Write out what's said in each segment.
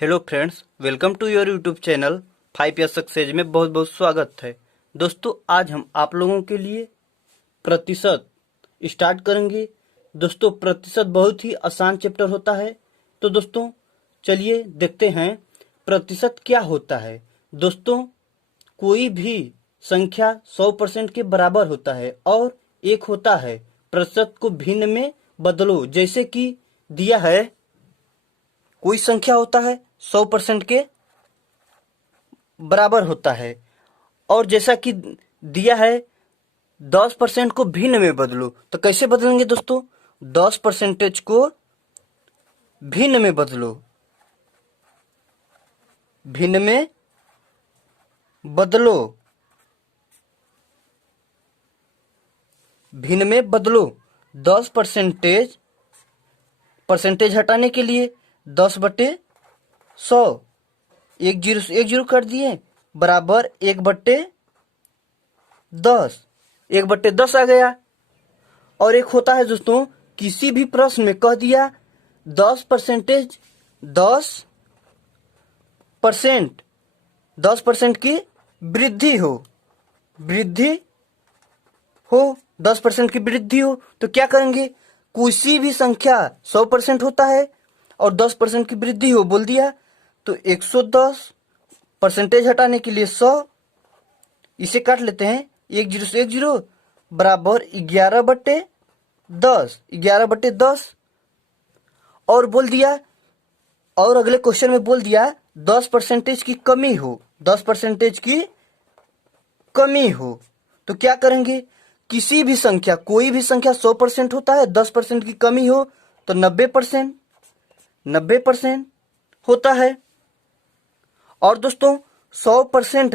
Hello friends, welcome to your YouTube channel 5 year success में बहुत बहुत स्वागत है। दोस्तों, आज हम आप लोगों के लिए प्रतिशत स्टार्ट करेंगे। दोस्तों, प्रतिशत बहुत ही आसान चैप्टर होता है। तो दोस्तों चलिए देखते हैं प्रतिशत क्या होता है। दोस्तों, कोई भी संख्या 100% के बराबर होता है और एक होता है प्रतिशत को भिन्न में बदलो। जैसे कि दिया है, कोई संख्या होता है 100% के बराबर होता है और जैसा कि दिया है 10% को भिन्न में बदलो। तो कैसे बदलेंगे दोस्तों? 10% को भिन्न में बदलो, भिन्न में बदलो, भिन्न में बदलो। 10 परसेंटेज हटाने के लिए 10/100, एक जीरो से एक जीरो कर दिए, बराबर 1/10, 1/10 आ गया। और एक होता है दोस्तों, किसी भी प्रश्न में कह दिया 10%, 10% की वृद्धि हो, वृद्धि हो, 10% की वृद्धि हो, तो क्या करेंगे? किसी भी संख्या 100% होता है और 10% की वृद्धि हो बोल दिया तो 110, परसेंटेज हटाने के लिए 100, इसे काट लेते हैं, एक जीरो से एक जीरो, बराबर 11/10, 11/10। और बोल दिया, और अगले क्वेश्चन में बोल दिया 10% की कमी हो, 10% की कमी हो, तो क्या करेंगे? किसी भी संख्या, कोई भी संख्या 100% होता है, 10% की कमी हो तो 90%, 90% होता है। और दोस्तों 100%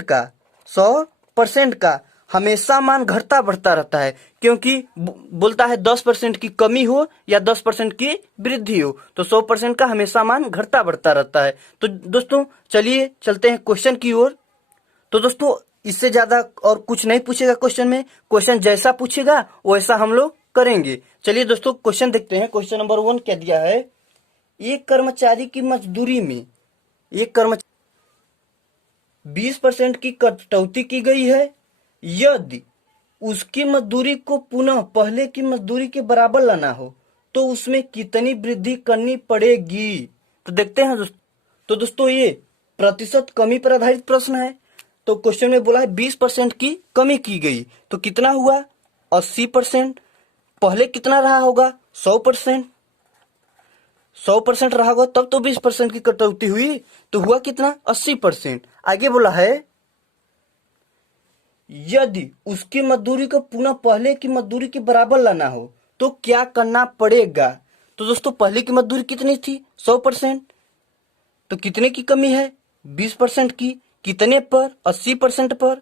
का हमेशा मान घटता बढ़ता रहता है, क्योंकि बोलता है 10% की कमी हो या 10% की वृद्धि हो, तो 100% का हमेशा मान घटता बढ़ता रहता है। तो दोस्तों चलिए चलते हैं क्वेश्चन की ओर। तो दोस्तों इससे ज्यादा और कुछ नहीं पूछेगा क्वेश्चन में, क्वेश्चन जैसा पूछेगा वैसा हम लोग करेंगे। चलिए दोस्तों क्वेश्चन देखते हैं। क्वेश्चन नंबर 1 क्या दिया है? एक कर्मचारी की मजदूरी में एक कर्मचारी 20% की कटौती की गई है। यदि उसकी मजदूरी को पुनः पहले की मजदूरी के बराबर लाना हो तो उसमें कितनी वृद्धि करनी पड़ेगी? तो देखते हैं दोस्तों। तो दोस्तों ये प्रतिशत कमी पर आधारित प्रश्न है। तो क्वेश्चन में बोला है 20% की कमी की गई, तो कितना हुआ? 80%। पहले कितना रहा होगा? 100%। 100% रहा होगा तब तो 20% की कटौती हुई, तो हुआ कितना? 80%। आगे बोला है यदि उसकी मजदूरी को पुनः पहले की मजदूरी के बराबर लाना हो तो क्या करना पड़ेगा? तो दोस्तों पहले की मजदूरी कितनी थी? 100%। तो कितने की कमी है? 20% की। कितने पर? 80% पर।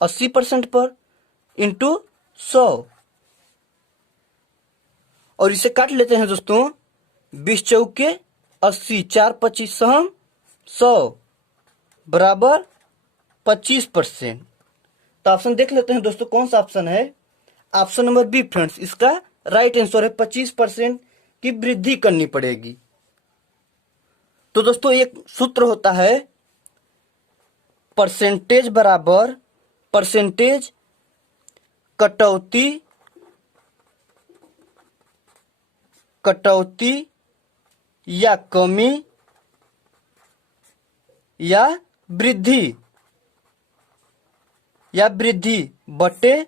80% पर इंटू 100, और इसे काट लेते हैं दोस्तों। 20 चौके 80, 4 25 सहम 100, बराबर 25%। तो ऑप्शन देख लेते हैं दोस्तों कौन सा ऑप्शन है। ऑप्शन नंबर बी फ्रेंड्स, इसका राइट आंसर है। 25% की वृद्धि करनी पड़ेगी। तो दोस्तों एक सूत्र होता है, परसेंटेज बराबर परसेंटेज कटौती, कटौती या कमी या वृद्धि, या वृद्धि बटे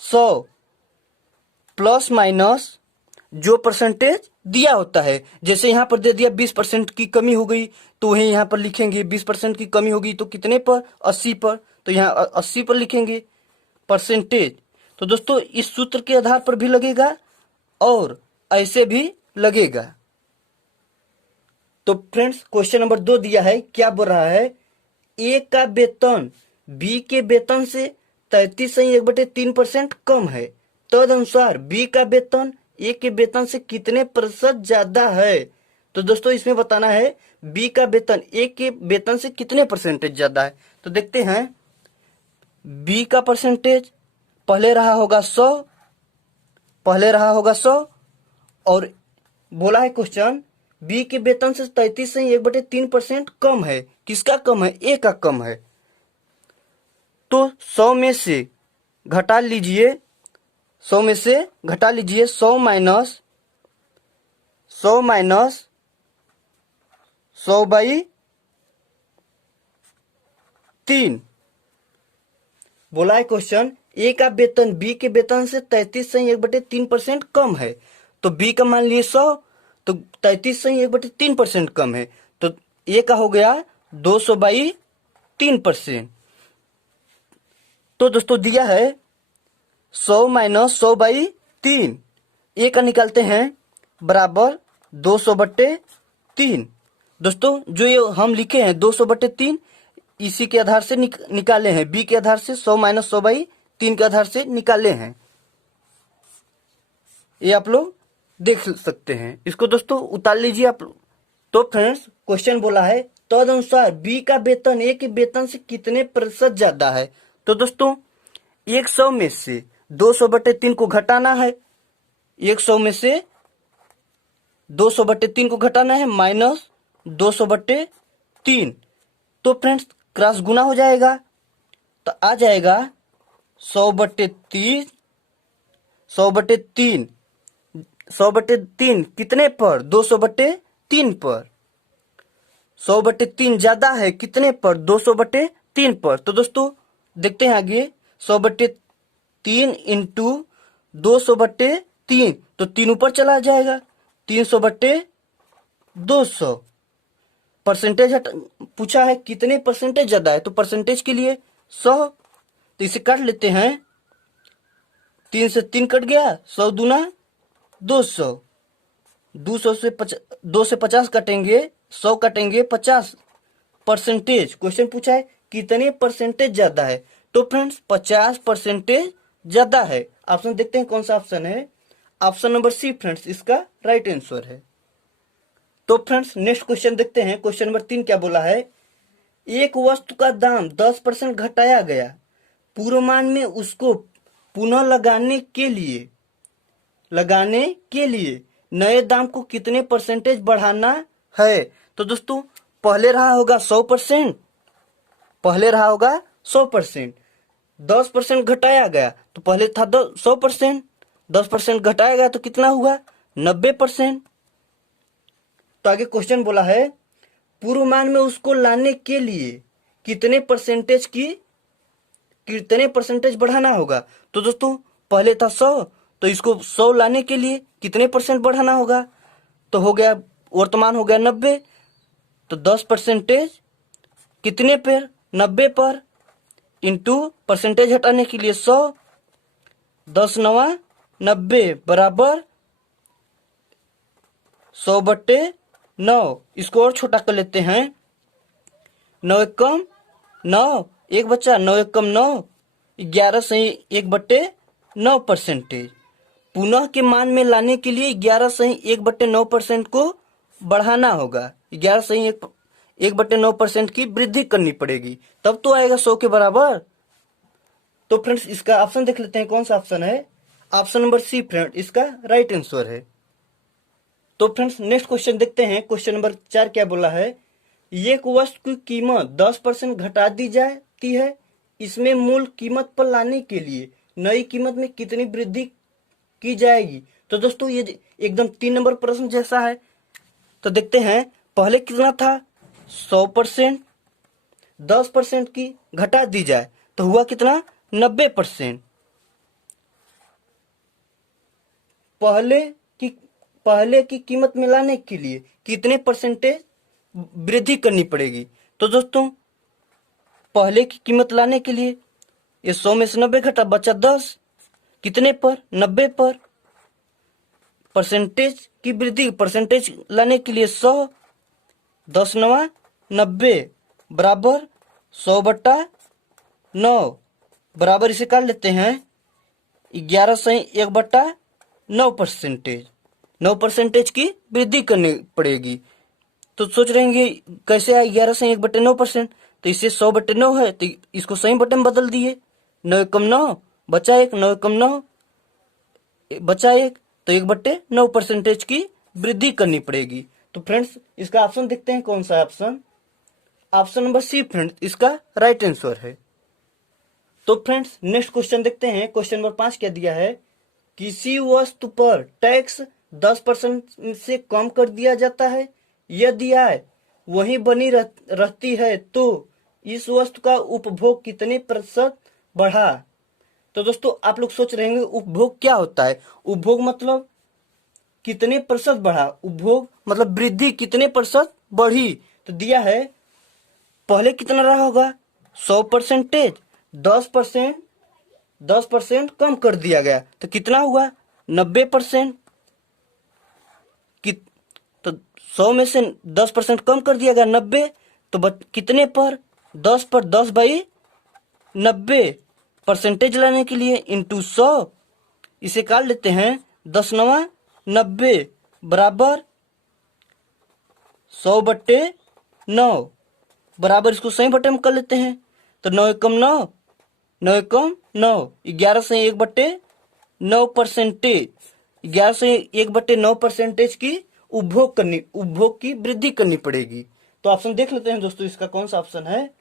100 प्लस माइनस जो परसेंटेज दिया होता है। जैसे यहां पर दे दिया 20% की कमी हो गई, तो वहीं यहां पर लिखेंगे 20% की कमी होगी तो कितने पर? 80 पर, तो यहां 80 पर लिखेंगे परसेंटेज। तो दोस्तों इस सूत्र के आधार पर भी लगेगा और ऐसे भी लगेगा। तो फ्रेंड्स क्वेश्चन नंबर 2 दिया है, क्या बोल रहा है? ए का वेतन बी के वेतन से 33.1/3% कम है, तदनुसार बी का वेतन ए के वेतन से कितने प्रतिशत ज्यादा है? तो दोस्तों इसमें बताना है बी का वेतन ए के वेतन से कितने परसेंटेज ज्यादा है। तो देखते हैं, बी का परसेंटेज पहले रहा होगा 100, पहले रहा होगा 100, और बोला है क्वेश्चन बी के वेतन से 33.1/3% कम है। किसका कम है? ए का कम है। तो 100 में से घटा लीजिए, 100 में से घटा लीजिए 100 माइनस 100/3। बोला है क्वेश्चन, ए का वेतन बी के वेतन से 33.1/3% कम है। तो बी का मान लिए 100, तो 33.1/3% कम है, तो ए का हो गया 200/3%। तो दोस्तों दिया है 100 माइनस 100/3, ए का निकालते हैं बराबर 200/3। दोस्तों जो ये हम लिखे हैं 200/3, इसी के आधार से निकाले हैं, बी के आधार से 100 माइनस 100/3 के आधार से निकाले हैं। ये आप लोग देख सकते हैं। इसको दोस्तों उतार लीजिए आप। तो फ्रेंड्स क्वेश्चन बोला है तदनुसार बी का वेतन ए के वेतन से कितने प्रतिशत ज्यादा है। तो दोस्तों 100 में से 200/3 को घटाना है, 100 में से 200/3 को घटाना है माइनस 200/3। तो फ्रेंड्स क्रॉस गुना हो जाएगा, तो आ जाएगा 100/3, 100/3, 100/3 कितने पर? 200/3 पर। 100/3 ज्यादा है कितने पर? 200/3 पर। तो दोस्तों देखते हैं आगे, 100/3 इंटू 200/3, तो 3 ऊपर चला जाएगा, 300/200। परसेंटेज पूछा है कितने परसेंटेज ज्यादा है, तो परसेंटेज के लिए 100, तो इसे काट लेते हैं, 3 से 3 कट गया, 100 दूना 200, 200 से 2 से 50 कटेंगे, 100 कटेंगे 50 परसेंटेज। क्वेश्चन पूछा है कितने परसेंटेज ज्यादा है, तो फ्रेंड्स 50% ज्यादा है। ऑप्शन देखते हैं कौन सा ऑप्शन है। ऑप्शन नंबर सी फ्रेंड्स इसका राइट आंसर है। तो फ्रेंड्स नेक्स्ट क्वेश्चन देखते हैं। क्वेश्चन नंबर 3 क्या बोला है, एक वस्तु का दाम 10% घटाया गया, पूर्वमान में उसको पुनः लगाने के लिए नए दाम को कितने परसेंटेज बढ़ाना है। तो दोस्तों पहले रहा होगा 100%, पहले रहा होगा 100%, 10% घटाया गया, तो पहले था 100%, 10% घटाया गया तो कितना हुआ? 90%। तो आगे क्वेश्चन बोला है पूर्वमान में उसको लाने के लिए कितने परसेंटेज बढ़ाना होगा। तो दोस्तों पहले था 100, तो इसको 100 लाने के लिए कितने परसेंट बढ़ाना होगा, तो हो गया वर्तमान हो गया 90, तो 10% कितने पर? 90 पर, इंटू परसेंटेज हटाने के लिए 100, 10 9 90 बराबर 100/9। इसको और छोटा कर लेते हैं, 9 एकम 9, एक बच्चा 9 एकम 9, 11 सही 1/9 परसेंटेज। पुनः के मान में लाने के लिए 11 सही 1/9% को बढ़ाना होगा, 11 सही 1/9% की वृद्धि करनी पड़ेगी, तब तो आएगा 100 के बराबर। तो फ्रेंड्स इसका ऑप्शन देख लेते हैं कौन सा ऑप्शन है। ऑप्शन नंबर सी फ्रेंड इसका राइट आंसर है। तो फ्रेंड्स नेक्स्ट क्वेश्चन देखते हैं। क्वेश्चन नंबर 4 क्या बोला है, एक वस्तु की कीमत 10% घटा दी जाती है, इसमें मूल कीमत पर लाने के लिए नई कीमत में कितनी वृद्धि की जाएगी। तो दोस्तों ये एकदम 3 नंबर प्रश्न जैसा है। तो देखते हैं पहले कितना था 100%, 10% की घटा दी जाए तो हुआ कितना 90%। पहले की कीमत में लाने के लिए कितने परसेंटेज वृद्धि करनी पड़ेगी। तो दोस्तों पहले की कीमत लाने के लिए ये 100 में से 90 घटा बचा 10, कितने पर 90 पर। परसेंटेज की वृद्धि परसेंटेज लाने के लिए 100, 10 9 90 बराबर 100/9 बराबर इसे काट लेते हैं 11 सही 1/9 परसेंटेज। 9% की वृद्धि करनी पड़ेगी। तो सोच रहे हैं कैसे आए 11 सही 1/9%, तो इससे 100/9 है तो इसको सही बटन बदल दिए, 9 एकम 9 बचा 1, 9 एकम 9 बचा 1, तो 1/9 परसेंटेज की वृद्धि करनी पड़ेगी। तो तो फ्रेंड्स इसका ऑप्शन देखते हैं कौन सा है option. Option number C friends इसका राइट आंसर है। तो फ्रेंड्स नेक्स्ट क्वेश्चन देखते हैं। क्वेश्चन नंबर 5 क्या दिया है, किसी वस्तु पर टैक्स 10% से कम कर दिया जाता है, यदि आय वही बनी रहती है तो इस वस्तु का उपभोग कितने प्रतिशत बढ़ा। तो दोस्तों आप लोग सोच रहे होंगे उपभोग क्या होता है। उपभोग मतलब कितने प्रतिशत बढ़ा, उपभोग मतलब वृद्धि कितने प्रतिशत बढ़ी। तो दिया है पहले कितना रहा होगा 100%, 10% कम कर दिया गया तो कितना हुआ 90%। तो 100 में से 10% कम कर दिया गया 90, तो कितने पर 10 पर 10/90 परसेंटेज लाने के लिए इंटू 100, इसे काट लेते हैं 10×9 बराबर 100/9 बराबर इसको सही बटे में कर लेते हैं। तो 9 एकम 9, 9 एकम 9, 11 से 1/9 परसेंटेज, 11 से 1/9 परसेंटेज की उपभोग की वृद्धि करनी पड़ेगी। तो ऑप्शन देख लेते हैं दोस्तों इसका कौन सा ऑप्शन है।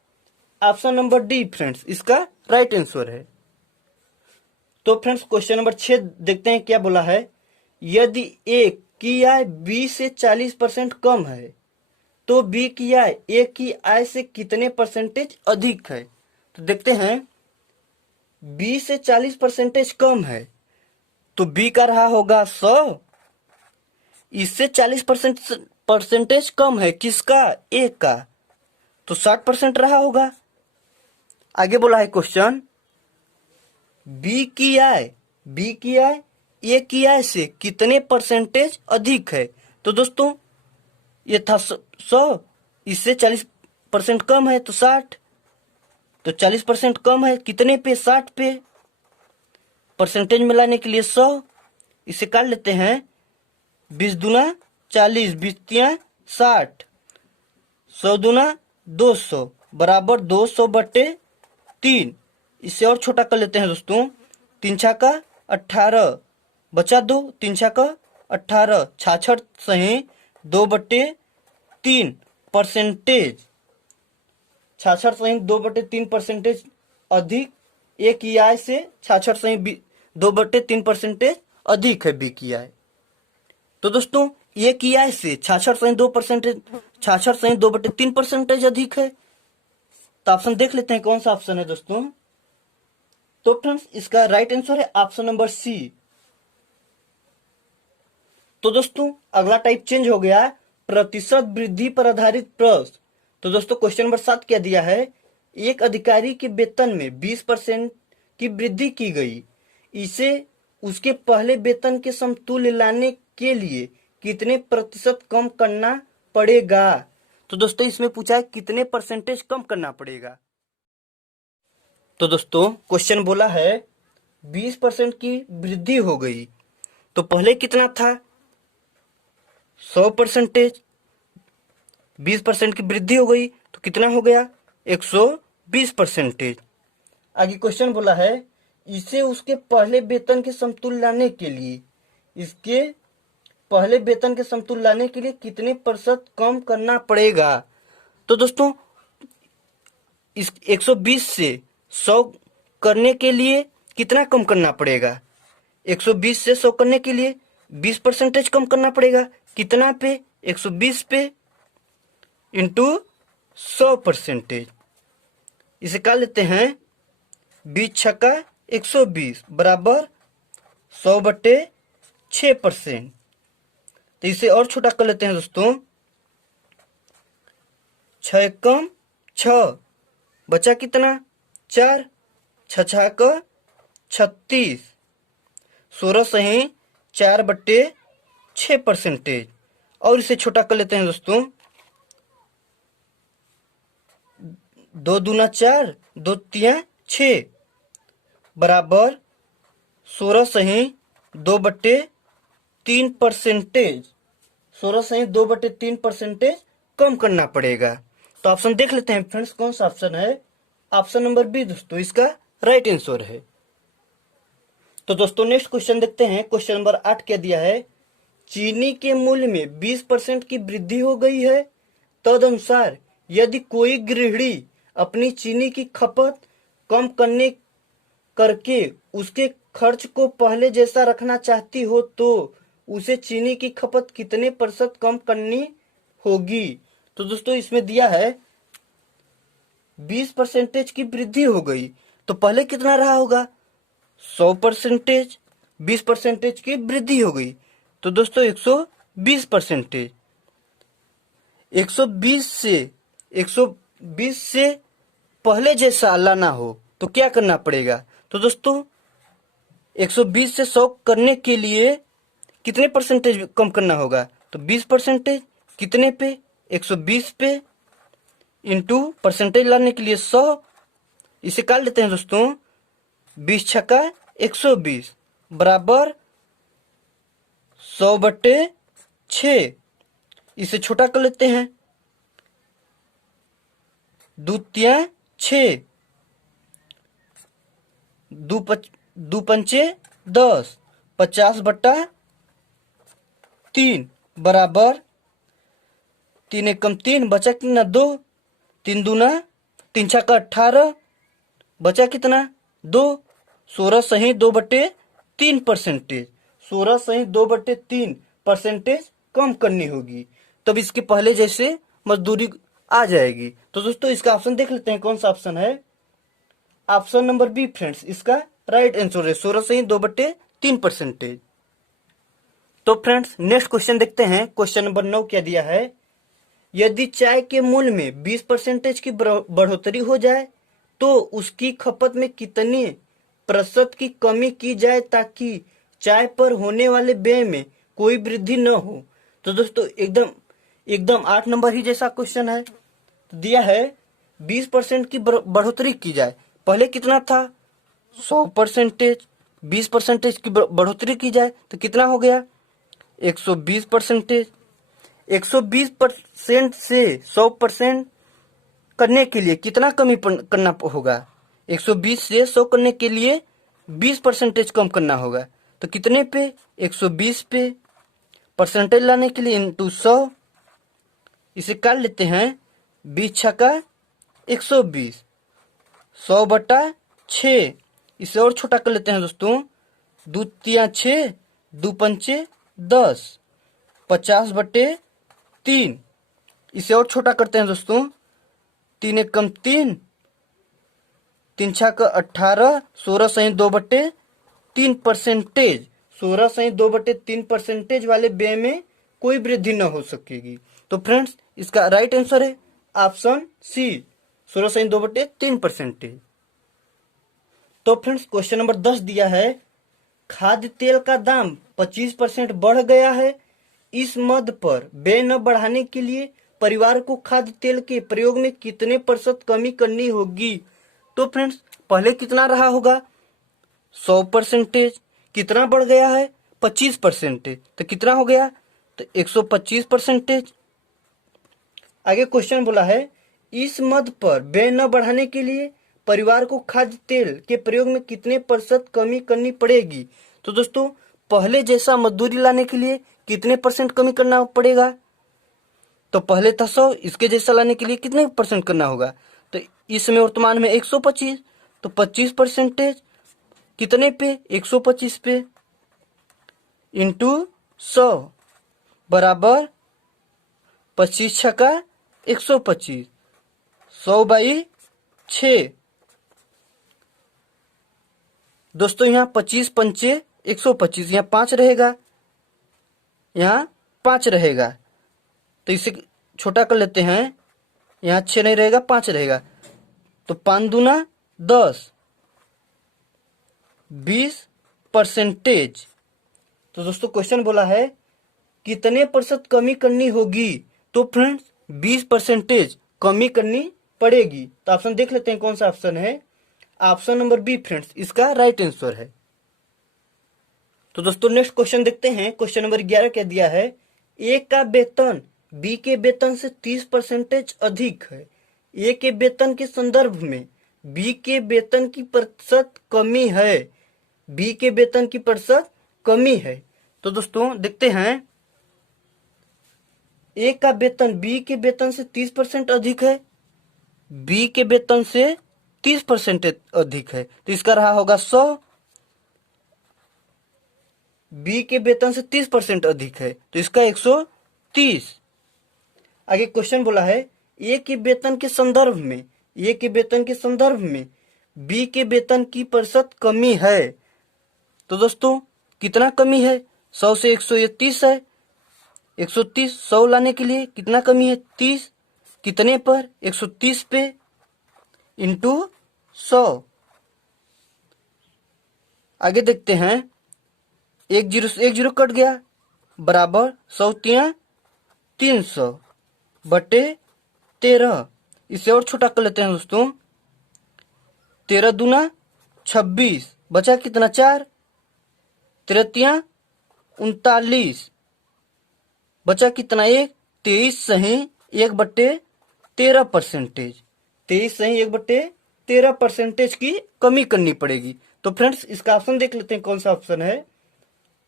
ऑप्शन नंबर डी फ्रेंड्स इसका राइट आंसर है। तो फ्रेंड्स क्वेश्चन नंबर 6 देखते हैं क्या बोला है, यदि ए की आय 20 से 40% कम है तो बी की आय ए की आय से कितने परसेंटेज अधिक है। तो देखते हैं 20 से 40% कम है तो बी का रहा होगा 100, इससे 40% कम है किसका, ए का, तो 60% रहा होगा। आगे बोला है क्वेश्चन बी की आय ए की आय से कितने परसेंटेज अधिक है। तो दोस्तों ये था 100, इससे 40% कम है तो 60, तो 40% कम है कितने पे 60 पे, परसेंटेज में लाने के लिए 100, इसे काट लेते हैं 20 दूना 40, 20 तिया 60, 100 दूना 200 बराबर 200/3। इससे और छोटा कर लेते हैं दोस्तों, 3 छक्का 18 बचा 2, 3 छक्का 18, 66 सही 2/3 परसेंटेज, 66 सही 2/3 परसेंटेज अधिक ए की आय से, 66 सही 2/3 परसेंटेज अधिक है बी की आय। तो दोस्तों ए की आय से 66 सही 2/3 परसेंटेज अधिक है। तो ऑप्शन देख लेते हैं कौन सा ऑप्शन है दोस्तों। तो फ्रेंड्स इसका राइट आंसर है ऑप्शन नंबर सी। तो दोस्तों अगला टाइप चेंज हो गया, प्रतिशत वृद्धि पर आधारित प्रश्न। तो दोस्तों क्वेश्चन नंबर 7 क्या दिया है, एक अधिकारी के वेतन में 20% की वृद्धि की गई, इसे उसके पहले वेतन के समतुल्य लाने के लिए कितने प्रतिशत कम करना पड़ेगा। तो दोस्तों इसमें पूछा है कितने परसेंटेज कम करना पड़ेगा। तो दोस्तों क्वेश्चन बोला है 20% की वृद्धि हो गई, तो पहले कितना था 100%, 20% की वृद्धि हो गई तो कितना हो गया 120%। आगे क्वेश्चन बोला है इसे उसके पहले वेतन के समतुल्य लाने के लिए, इसके पहले वेतन के समतुल्य लाने के लिए कितने प्रतिशत कम करना पड़ेगा। तो दोस्तों इस 120 से 100 करने के लिए कितना कम करना पड़ेगा, 120 से 100 करने के लिए 20% कम करना पड़ेगा, कितना पे 120 पे इंटू 100%। इसे कर लेते हैं 20 छक्का 120 बराबर 100/6%। तो इसे और छोटा कर लेते हैं दोस्तों, 6 एकम 6 बचा कितना 4, 6 छक्का 36, 16 सही 4/6%। और इसे छोटा कर लेते हैं दोस्तों, 2 दूना 4, 2 तिया 6 बराबर 16 सही 2/3%, 16 सही 2/3% कम करना पड़ेगा। तो ऑप्शन देख लेते हैं फ्रेंड्स कौन सा ऑप्शन है। ऑप्शन नंबर बी दोस्तों इसका राइट आंसर है। तो दोस्तों नेक्स्ट क्वेश्चन देखते हैं। क्वेश्चन नंबर 8 क्या दिया है, चीनी के मूल्य में 20% की वृद्धि हो गई है। तदनुसार यदि कोई गृहिणी अपनी चीनी की खपत कम करके उसके खर्च को पहले जैसा रखना चाहती हो तो उसे चीनी की खपत कितने प्रतिशत कम करनी होगी। तो दोस्तों इसमें दिया है 20% की वृद्धि हो गई, तो पहले कितना रहा होगा 100%। 20% की वृद्धि हो गई तो दोस्तों 120%। 120 से पहले जैसा लाना हो तो क्या करना पड़ेगा। तो दोस्तों 120 से 100 करने के लिए कितने परसेंटेज कम करना होगा, तो 20%। कितने पे, 120 पे, इंटू परसेंटेज लाने के लिए 100। इसे काट लेते हैं दोस्तों, 20 छक्का 120 बराबर 100/6। इसे छोटा कर लेते हैं, 2×6, 2×5 = 10, 50/3 बराबर 3 × 3 बचा कितना 2, 3 दूना 3 छक्का 18 बचा कितना 2, 16 सही 2/3%। 16 सही 2/3% कम करनी होगी, तब इसके पहले जैसे मजदूरी आ जाएगी। तो दोस्तों इसका ऑप्शन देख लेते हैं कौन सा ऑप्शन है। ऑप्शन नंबर बी फ्रेंड्स इसका राइट आंसर है, 16 सही 2/3%। तो फ्रेंड्स नेक्स्ट क्वेश्चन देखते हैं। क्वेश्चन नंबर 9 क्या दिया है। यदि चाय के मूल्य में 20% की बढ़ोतरी हो जाए तो उसकी खपत में कितने प्रतिशत की कमी की जाए ताकि चाय पर होने वाले व्यय में कोई वृद्धि न हो। तो दोस्तों एकदम 8 नंबर ही जैसा क्वेश्चन है। तो दिया है 20% की बढ़ोतरी की जाए, पहले कितना था 100%, 20% की बढ़ोतरी की जाए तो कितना हो गया 120%। 120% से 100% करने के लिए कितना कमी करना होगा, 120 से 100 करने के लिए 20% कम करना होगा। तो कितने पे, 120 पे, परसेंटेज लाने के लिए इंटू 100। इसे काट लेते हैं, 20 छक्का 120, 100/6। इसे और छोटा कर लेते हैं दोस्तों, 2×6, 2×5 10, 50/3। इसे और छोटा करते हैं दोस्तों, 3 × 3, 3 छक्का 18, 16 सही 2/3%। 16 सही 2/3% वाले व्यय में कोई वृद्धि न हो सकेगी। तो फ्रेंड्स इसका राइट आंसर है ऑप्शन सी, 16 सही 2/3%। तो फ्रेंड्स क्वेश्चन नंबर 10 दिया है। खाद्य तेल का दाम 25% बढ़ गया है। इस मद पर व्यय न बढ़ाने के लिए परिवार को खाद्य तेल के प्रयोग में कितने प्रतिशत कमी करनी होगी। तो फ्रेंड्स पहले कितना रहा होगा 100%, कितना बढ़ गया है 25%, तो कितना हो गया तो 125%। आगे क्वेश्चन बोला है इस मद पर व्यय न बढ़ाने के लिए परिवार को खाद्य तेल के प्रयोग में कितने प्रतिशत कमी करनी पड़ेगी। तो दोस्तों पहले जैसा मजदूरी लाने के लिए कितने % कमी करना पड़ेगा, तो पहले था 100, इसके जैसा लाने के लिए कितने % करना होगा, तो इसमें वर्तमान में 125, तो 25% कितने पे 125 पे इंटू 100 बराबर 25 छक्का 125, 100/6। दोस्तों यहाँ 25 पंचे 125, यहाँ 5 रहेगा, यहाँ 5 रहेगा, तो इसे छोटा कर लेते हैं, यहाँ 6 नहीं रहेगा 5 रहेगा, तो 5 दूना 10, 20%। तो दोस्तों क्वेश्चन बोला है कितने प्रतिशत कमी करनी होगी, तो फ्रेंड्स 20% कमी करनी पड़ेगी। तो ऑप्शन देख लेते हैं कौन सा ऑप्शन है। ऑप्शन नंबर बी फ्रेंड्स इसका राइट आंसर है। तो दोस्तों नेक्स्ट क्वेश्चन देखते हैं। क्वेश्चन नंबर 11 क्या दिया है। ए का वेतन बी के वेतन से 30% अधिक है। ए के वेतन के संदर्भ में बी के वेतन की प्रतिशत कमी है। तो दोस्तों देखते हैं ए का वेतन बी के वेतन से 30% अधिक है, बी के वेतन से 30% अधिक है, तो इसका रहा होगा 100। बी के वेतन से 30% अधिक है तो इसका 130। आगे क्वेश्चन बोला है ए के वेतन के संदर्भ में, ए के वेतन के संदर्भ में बी के वेतन की प्रतिशत कमी है। तो दोस्तों कितना कमी है, 100 से 130 है, 130 100 लाने के लिए कितना कमी है, 30, कितने पर, 130 पे इंटू 100। आगे देखते हैं, 10 से 10 कट गया, बराबर 100 तिया 300 बटे 13। इसे और छोटा कर लेते हैं दोस्तों, 13 दूना 26, बचा कितना 4, 13 तिया 39, बचा कितना 1, 23 सही 1/13%, 23 सही 1/13% की कमी करनी पड़ेगी। तो फ्रेंड्स इसका ऑप्शन देख लेते हैं कौन सा ऑप्शन है।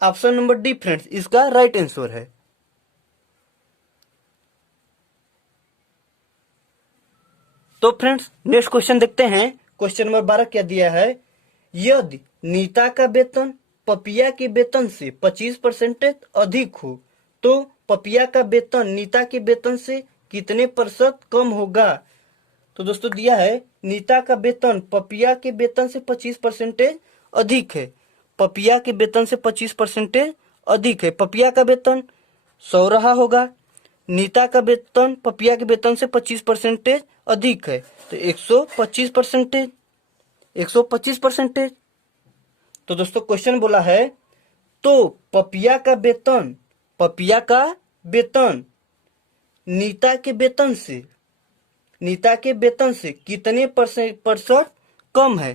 ऑप्शन नंबर डी फ्रेंड्स इसका राइट आंसर है। तो फ्रेंड्स नेक्स्ट क्वेश्चन देखते हैं। क्वेश्चन नंबर 12 क्या दिया है, यदि नीता का वेतन पपिया के वेतन से 25% अधिक हो तो पपिया का वेतन नीता के वेतन से कितने प्रतिशत कम होगा। तो दोस्तों दिया है नीता का वेतन पपिया के वेतन से 25% अधिक है, पपिया के वेतन से 25% अधिक है। पपिया का वेतन 100 रहा होगा, नीता का वेतन पपिया के वेतन से 25% अधिक है तो 125%, 125%। तो दोस्तों क्वेश्चन बोला है तो पपिया का वेतन नीता के वेतन से कितने प्रतिशत कम है।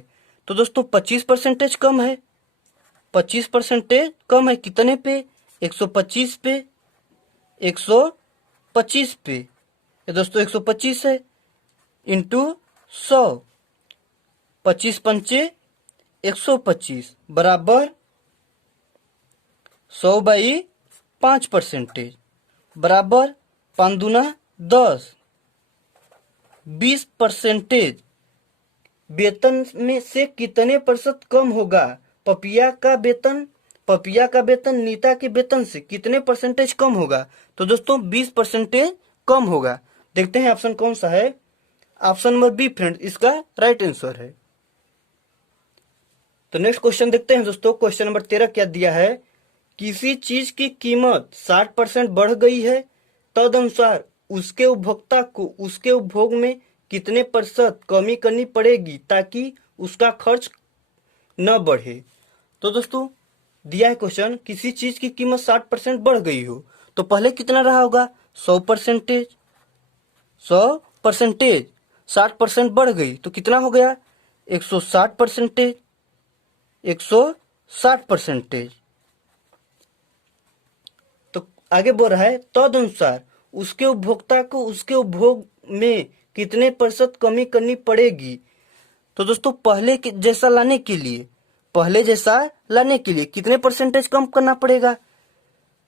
तो दोस्तों 25% कम है, 25% कम है, कितने पे, 125 पे, 125 पे, ये दोस्तों 125 है इंटू 100, 25 पंचे 125 बराबर 100/5%, बराबर 5 दूना 10, 20% वेतन में से कितने प्रतिशत कम होगा। पपिया का वेतन नीता के वेतन से कितने परसेंटेज कम होगा। तो दोस्तों 20% कम होगा। देखते हैं ऑप्शन कौन सा है। ऑप्शन नंबर बी फ्रेंड इसका राइट आंसर है। तो नेक्स्ट क्वेश्चन देखते हैं दोस्तों। क्वेश्चन नंबर 13 क्या दिया है, किसी चीज की कीमत 60% बढ़ गई है, तदनुसार उसके उपभोक्ता को उसके उपभोग में कितने प्रतिशत कमी करनी पड़ेगी ताकि उसका खर्च न बढ़े। तो दोस्तों दिया है क्वेश्चन, किसी चीज की कीमत 60% बढ़ गई हो तो पहले कितना रहा होगा, 100%, 100%, 60% बढ़ गई तो कितना हो गया, 160%, 160%। तो आगे बोल रहा है तदनुसार उसके उपभोक्ता को उसके उपभोग में कितने प्रतिशत कमी करनी पड़ेगी। तो दोस्तों पहले जैसा लाने के लिए कितने परसेंटेज कम करना पड़ेगा।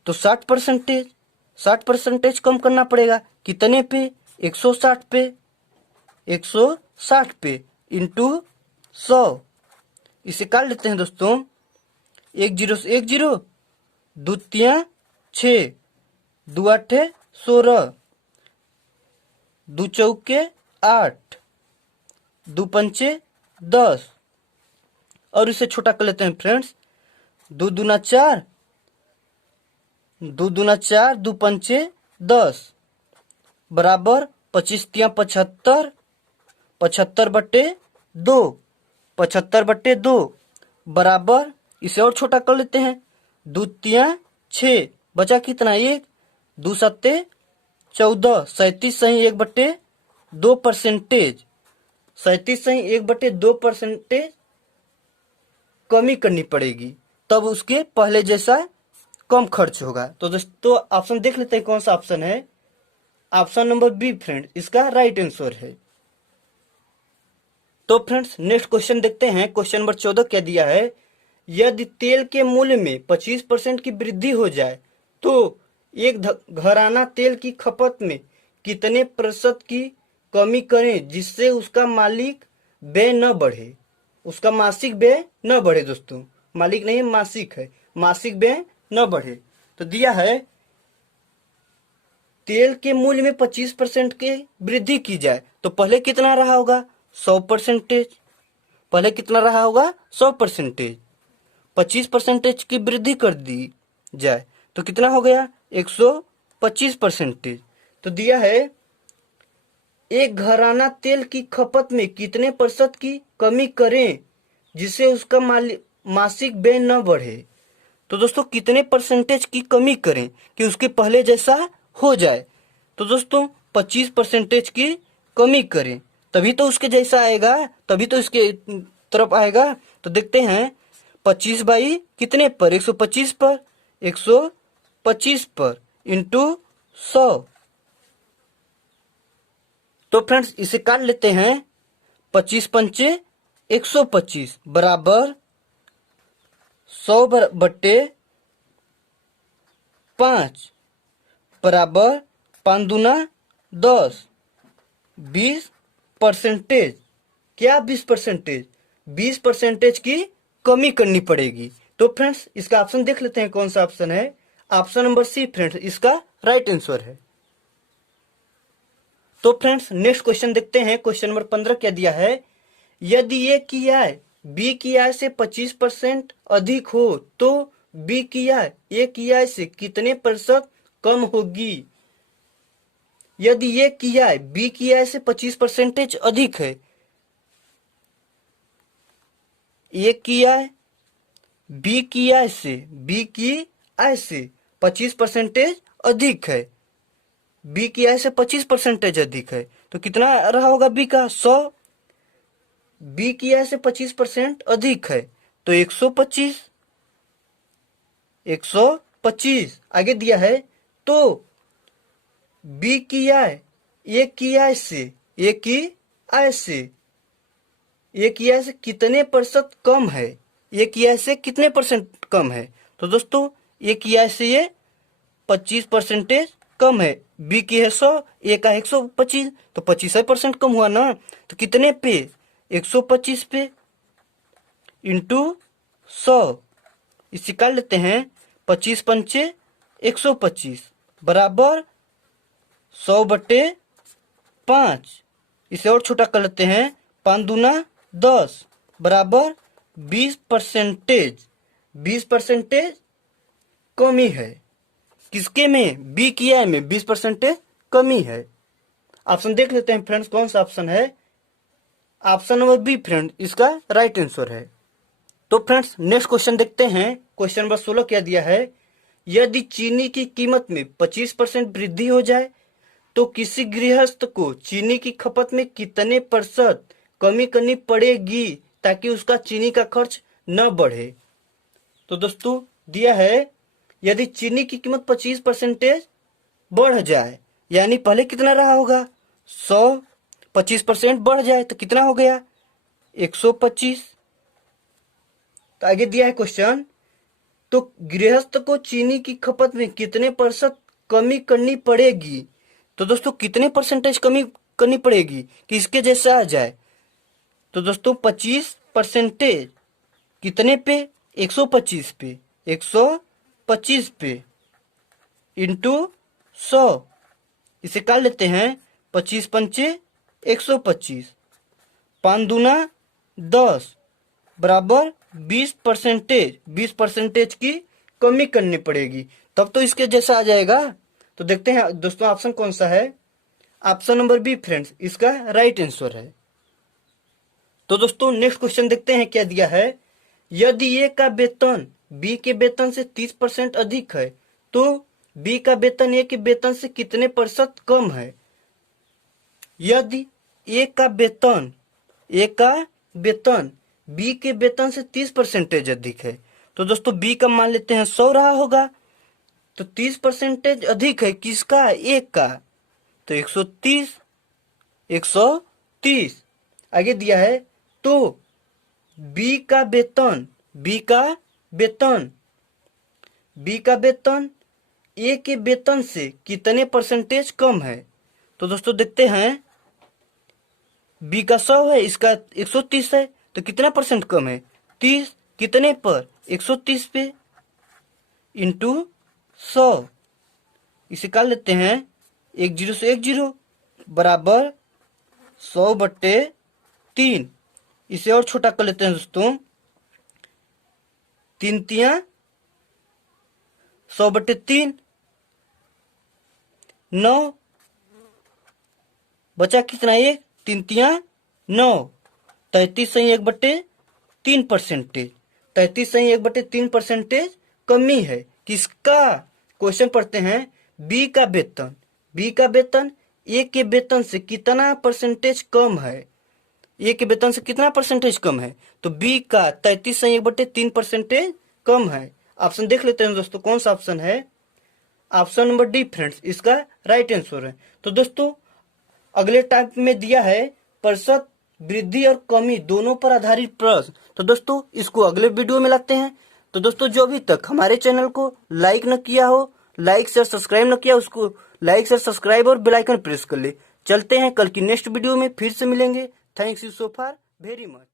तो 60% कम करना पड़ेगा, कितने पे, 160 पे, 160 पे इंटू 100। इसे काट लेते हैं दोस्तों, 10 से 10, 2 तिया 6, 2 आठे 16, 2 चौके 8, 2 पंचे 10 और इसे छोटा कर लेते हैं फ्रेंड्स, 2 दूना 4, 2 दूना 4, 2 पंचे 10 बराबर 25 तिया 75, 75/2, 75/2 बराबर, इसे और छोटा कर लेते हैं, 2 तिया 6, बचा कितना 1, 2 सत्ते 14, 37 सही 1/2%, 37 सही 1/2% कमी करनी पड़ेगी, तब उसके पहले जैसा कम खर्च होगा। तो दोस्तों ऑप्शन देख लेते हैं कौन सा ऑप्शन है। ऑप्शन नंबर बी फ्रेंड इसका राइट आंसर है। तो फ्रेंड्स नेक्स्ट क्वेश्चन देखते हैं। क्वेश्चन नंबर 14 क्या दिया है, यदि तेल के मूल्य में 25% की वृद्धि हो जाए तो एक घराना तेल की खपत में कितने प्रतिशत की कमी करें जिससे उसका मालिक व्यय न बढ़े, उसका मासिक व्यय न बढ़े। दोस्तों मालिक नहीं मासिक है, मासिक व्यय न बढ़े। तो दिया है तेल के मूल्य में 25% के वृद्धि की जाए तो पहले कितना रहा होगा 100%। पहले कितना रहा होगा 100%। 25% की वृद्धि कर दी जाए तो कितना हो गया 125%। तो दिया है एक घराना तेल की खपत में कितने प्रतिशत की कमी करें जिससे उसका मासिक व्यय न बढ़े। तो दोस्तों कितने परसेंटेज की कमी करें कि उसके पहले जैसा हो जाए। तो दोस्तों 25% की कमी करें तभी तो उसके जैसा आएगा, तभी तो इसके तरफ आएगा। तो देखते हैं 25 बाई कितने पर 125 पर, 125 पर इंटू 100। तो फ्रेंड्स इसे काट लेते हैं। 25 पंचे 125 बराबर 100 बट्टे 5 बराबर 5 दूना 10। 20%। क्या 20%? 20% की कमी करनी पड़ेगी। तो फ्रेंड्स इसका ऑप्शन देख लेते हैं कौन सा ऑप्शन है। ऑप्शन नंबर सी फ्रेंड्स इसका राइट आंसर है। तो फ्रेंड्स नेक्स्ट क्वेश्चन देखते हैं। क्वेश्चन नंबर 15 क्या दिया है, यदि ए की आय बी की आय से 25% अधिक हो तो बी की आय ए की आय से कितने प्रतिशत कम होगी। यदि ए की आय बी की आय से 25% अधिक है, ए की आय बी की आय से, बी की आय से 25% अधिक है, बी की आय से 25% अधिक है तो कितना रहा होगा बी का 100। बी की आय से 25% अधिक है तो 125। 125 आगे दिया है तो बी की आय ए की आय से, ए की आय से, ए की आय से कितने प्रतिशत कम है, ए की आय से कितने परसेंट कम है। तो दोस्तों ए की आय से ये 25% कम है, बी की है 100, ए का 125 तो 25% कम हुआ ना। तो कितने पे 125 पे इंटू 100 इसे कर लेते हैं। 25 पंचे 125 बराबर 100 बटे 5। इसे और छोटा कर लेते हैं। 5 दूना 10 बराबर 20%। 20% कमी है किसके में, बी की आय में 20% कमी है। ऑप्शन देख लेते हैं फ्रेंड्स कौन सा ऑप्शन है। ऑप्शन नंबर बी फ्रेंड इसका राइट आंसर है। तो फ्रेंड्स नेक्स्ट क्वेश्चन देखते हैं। क्वेश्चन नंबर 16 क्या दिया है, यदि चीनी की कीमत में 25% वृद्धि हो जाए तो किसी गृहस्थ को चीनी की खपत में कितने प्रतिशत कमी करनी पड़ेगी ताकि उसका चीनी का खर्च न बढ़े। तो दोस्तों दिया है यदि चीनी की कीमत 25% बढ़ जाए, यानी पहले कितना रहा होगा 100, 25% बढ़ जाए तो कितना हो गया 125। तो आगे दिया है क्वेश्चन, तो गृहस्थ को चीनी की खपत में कितने प्रतिशत कमी करनी पड़ेगी। तो दोस्तों कितने परसेंटेज कमी करनी पड़ेगी कि इसके जैसा आ जाए। तो दोस्तों 25% कितने पे 125 पे, 125 पे इंटू 100 इसे कर लेते हैं। 25 पंचे 125, 5 दूना 10 बराबर 20%। 20% की कमी करनी पड़ेगी तब तो इसके जैसा आ जाएगा। तो देखते हैं दोस्तों ऑप्शन कौन सा है। ऑप्शन नंबर बी फ्रेंड्स इसका राइट आंसर है। तो दोस्तों नेक्स्ट क्वेश्चन देखते हैं क्या दिया है, यदि ए का वेतन बी के वेतन से 30% अधिक है तो बी का वेतन ए के वेतन से कितने प्रतिशत कम है। यदि ए का वेतन बी के वेतन से 30% अधिक है तो दोस्तों बी का मान लेते हैं 100 रहा होगा तो 30% अधिक है किसका, ए का, तो 130। 130 आगे दिया है तो बी का वेतन ए के वेतन से कितने परसेंटेज कम है। तो दोस्तों देखते हैं, बी का 100 है, इसका 130 है, तो कितना परसेंट कम है, 30। कितने पर, 130 पे, इंटू 100। इसे कर लेते हैं, 10 से 10 बराबर 100/3। इसे और छोटा कर लेते हैं दोस्तों, 3 तिया 100/3, 9 बचा कितना, 1, 3 तिया 9, 33/1/3 परसेंटेज। 33/1/3 कमी है किसका। क्वेश्चन पढ़ते हैं, बी का वेतन, बी का वेतन ए के वेतन से कितना परसेंटेज कम है। ए के वेतन से कितना परसेंटेज कम है, तो बी का 33/1/3 कम है। ऑप्शन देख लेते हैं दोस्तों, कौन सा ऑप्शन है, ऑप्शन नंबर डी फ्रेंड्स, इसका राइट आंसर है। तो दोस्तों अगले टाइप में दिया है प्रतिशत वृद्धि और कमी दोनों पर आधारित प्रश्न। तो दोस्तों इसको अगले वीडियो में लाते हैं। तो दोस्तों जो अभी तक हमारे चैनल को लाइक न किया हो, लाइक शेयर सब्सक्राइब न किया, उसको लाइक शेयर सब्सक्राइब और बेल आइकन प्रेस कर ले। चलते हैं, कल की नेक्स्ट वीडियो में फिर से मिलेंगे। Thanks you so far very much.